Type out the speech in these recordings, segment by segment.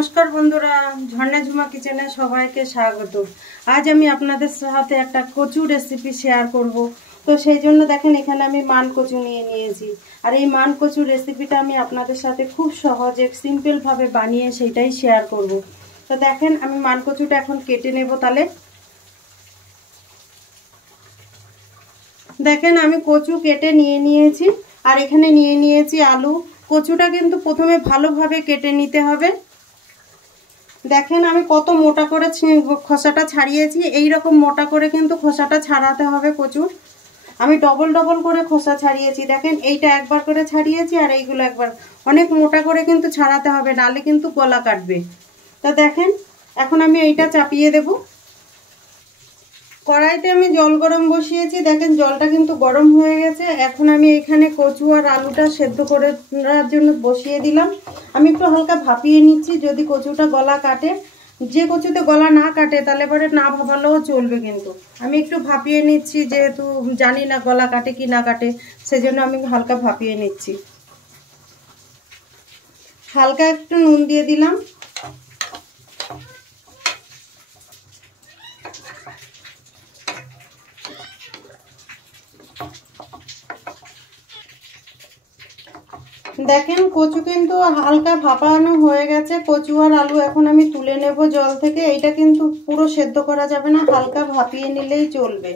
নমস্কার বন্ধুরা, ঝর্ণা ঝুমা কিচেনে সবাইকে স্বাগত। আজ আমি আপনাদের সাথে একটা কচু রেসিপি শেয়ার করব। তো সেই জন্য দেখেন এখানে আমি মান কচু নিয়ে নিয়েছি। আর এই মান কচু রেসিপিটা আমি আপনাদের সাথে খুব সহজে সিম্পলভাবে বানিয়ে সেটাই শেয়ার করব। তো দেখেন আমি মান কচুটা এখন কেটে নেব। তাহলে দেখেন আমি কচু কেটে নিয়ে নিয়েছি। আর এখানে নিয়ে নিয়েছি আলু। কচুটা কিন্তু প্রথমে ভালোভাবে কেটে নিতে হবে। দেখেন আমি কত মোটা করে খোসাটা ছাড়িয়েছি। এই রকম মোটা করে কিন্তু খোসাটা ছাড়াতে হবে কচুর। আমি ডবল ডবল করে খোসা ছাড়িয়েছি। দেখেন এইটা একবার করে ছাড়িয়েছি আর এইগুলো একবার। অনেক মোটা করে কিন্তু ছাড়াতে হবে, নালে কিন্তু গলা কাটবে। তা দেখেন এখন আমি এইটা চাপিয়ে দেব। কড়াইতে আমি জল গরম বসিয়েছি। দেখেন জলটা কিন্তু গরম হয়ে গেছে। এখন আমি এখানে কচু আর আলুটা সেদ্ধ করার জন্য বসিয়ে দিলাম। আমি একটু হালকা ভাপিয়ে নিচ্ছি। যদি কচুটা গলা কাটে, যে কচুতে গলা না কাটে তাহলে পরে না ভাপালেও চলবে, কিন্তু আমি একটু ভাপিয়ে নিচ্ছি, যেহেতু জানি না গলা কাটে কি না কাটে, সেজন্য আমি হালকা ভাপিয়ে নিচ্ছি। হালকা একটু নুন দিয়ে দিলাম। দেখেন কচু কিন্তু হালকা ভাপানো হয়ে গেছে। কচু আর আলু এখন আমি তুলে নেব জল থেকে। এইটা কিন্তু পুরো সেদ্ধ করা যাবে না, হালকা ভাপিয়ে নিলেই চলবে।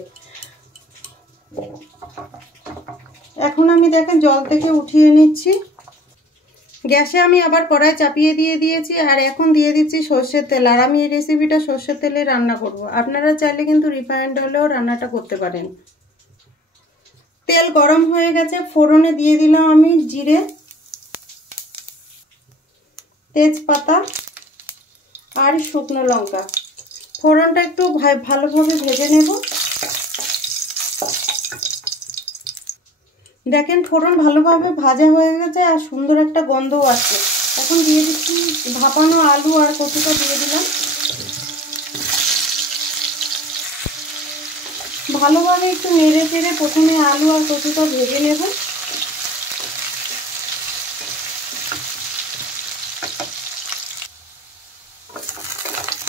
এখন আমি দেখেন জল থেকে উঠিয়ে নিচ্ছি। গ্যাসে আমি আবার কড়াই চাপিয়ে দিয়ে দিয়েছি। আর এখন দিয়ে দিচ্ছি সর্ষের তেল। আর আমি এই রেসিপিটা সর্ষের তেলে রান্না করব। আপনারা চাইলে কিন্তু রিফাইন্ড হলেও রান্নাটা করতে পারেন। তেল গরম হয়ে গেছে। ফোড়নে দিয়ে দিলাম আমি জিরে, তেজপাতা আর শুকনো লঙ্কা। ফোড়নটা একটু ভালোভাবে ভেজে নেব। দেখেন ফোড়ন ভালোভাবে ভাজা হয়ে গেছে আর সুন্দর একটা গন্ধও আছে। এখন দিয়ে দিচ্ছি ভাপানো আলু আর কচুটা দিয়ে দিলাম। ভালোভাবে একটু নেড়ে চেড়ে প্রথমে আলু আর কচুটা ভেজে নেব।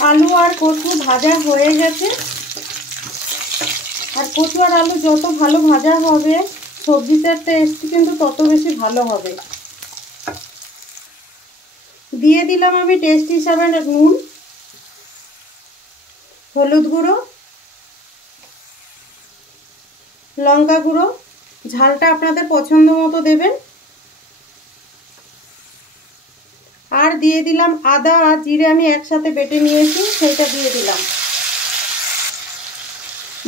আলু আর কচু ভাজা হয়ে গেছে। আর কচু আর আলু যত ভালো ভাজা হবে, সবজিটার টেস্ট কিন্তু তত বেশি ভালো হবে। দিয়ে দিলাম আমি টেস্ট হিসাবে নুন, হলুদ গুঁড়ো, লঙ্কা গুঁড়ো। ঝালটা আপনাদের পছন্দ মতো দেবেন। আর দিয়ে দিলাম আদা আর জিরে, আমি একসাথে বেটে নিয়েছি, সেইটা দিয়ে দিলাম।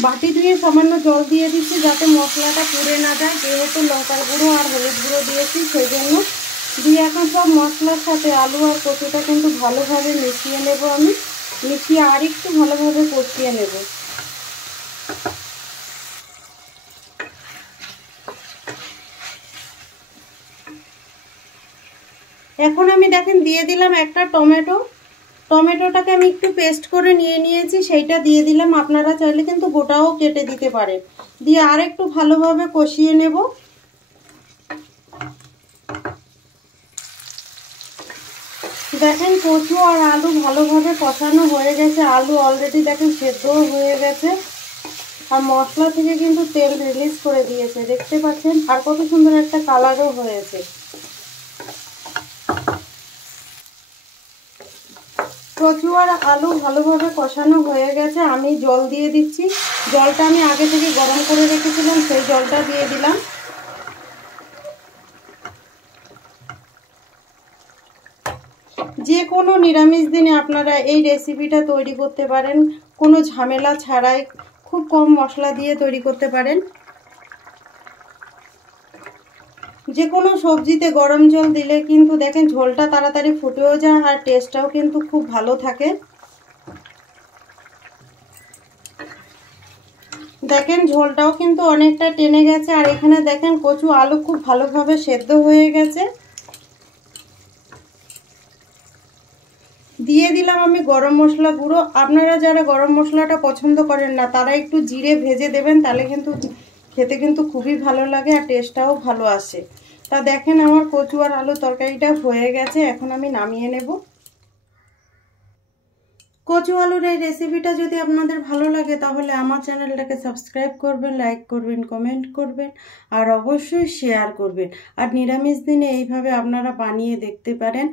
বাটি ধুয়ে সামান্য জল দিয়ে দিচ্ছি যাতে মশলাটা পুড়ে না যায়, যেহেতু লঙ্কার গুঁড়ো আর হলুদ গুঁড়ো দিয়েছি সেই জন্য। দিয়ে এখন সব মশলার সাথে আলু আর কচুটা কিন্তু ভালোভাবে মিশিয়ে নেব। আমি মিশিয়ে আর একটু ভালোভাবে কষিয়ে নেব। এখন আমি দেখেন দিয়ে দিলাম একটা টমেটো। টমেটোটাকে আমি একটু পেস্ট করে নিয়েছি, সেইটা দিয়ে দিলাম। আপনারা চাইলে কিন্তু গোটাও কেটে দিতে পারেন। দিয়ে আর একটু ভালোভাবে কষিয়ে নেব। দেখেন কচু আর আলু ভালোভাবে কষানো হয়ে গেছে। আলু অলরেডি দেখেন সেদ্ধও হয়ে গেছে। আর মশলা থেকে কিন্তু তেল রিলিজ করে দিয়েছে, দেখতে পাচ্ছেন। আর কত সুন্দর একটা কালারও হয়েছে। কচু আর আলু ভালোভাবে কষানো হয়ে গেছে। আমি জল দিয়ে দিচ্ছি। জলটা আমি আগে থেকে গরম করে রেখেছিলাম, সেই জলটা দিয়ে দিলাম। যে কোনো নিরামিষ দিনে আপনারা এই রেসিপিটা তৈরি করতে পারেন, কোনো ঝামেলা ছাড়াই। খুব কম মশলা দিয়ে তৈরি করতে পারেন। যে কোনো সবজিতে গরম জল দিলে কিন্তু দেখেন ঝোলটা তাড়াতাড়ি ফুটেও যায় আর টেস্টটাও কিন্তু খুব ভালো থাকে। দেখেন ঝোলটাও কিন্তু অনেকটা টেনে গেছে। আর এখানে দেখেন কচু আলু খুব ভালোভাবে সেদ্ধ হয়ে গেছে। দিয়ে দিলাম আমি গরম মশলা গুঁড়ো। আপনারা যারা গরম মশলাটা পছন্দ করেন না তারা একটু জিরে ভেজে দেবেন, তাহলে কিন্তু খেতে কিন্তু খুবই ভালো লাগে আর টেস্টটাও ভালো আসে। তা দেখেন আমার কচু আর আলু তরকারিটা হয়ে গেছে। এখন আমি নামিয়ে নেব। কচু আলুর এই রেসিপিটা যদি আপনাদের ভালো লাগে তাহলে আমার চ্যানেলটাকে সাবস্ক্রাইব করবেন, লাইক করবেন, কমেন্ট করবেন আর অবশ্যই শেয়ার করবেন। আর নিরামিষ দিনে এইভাবে আপনারা বানিয়ে দেখতে পারেন।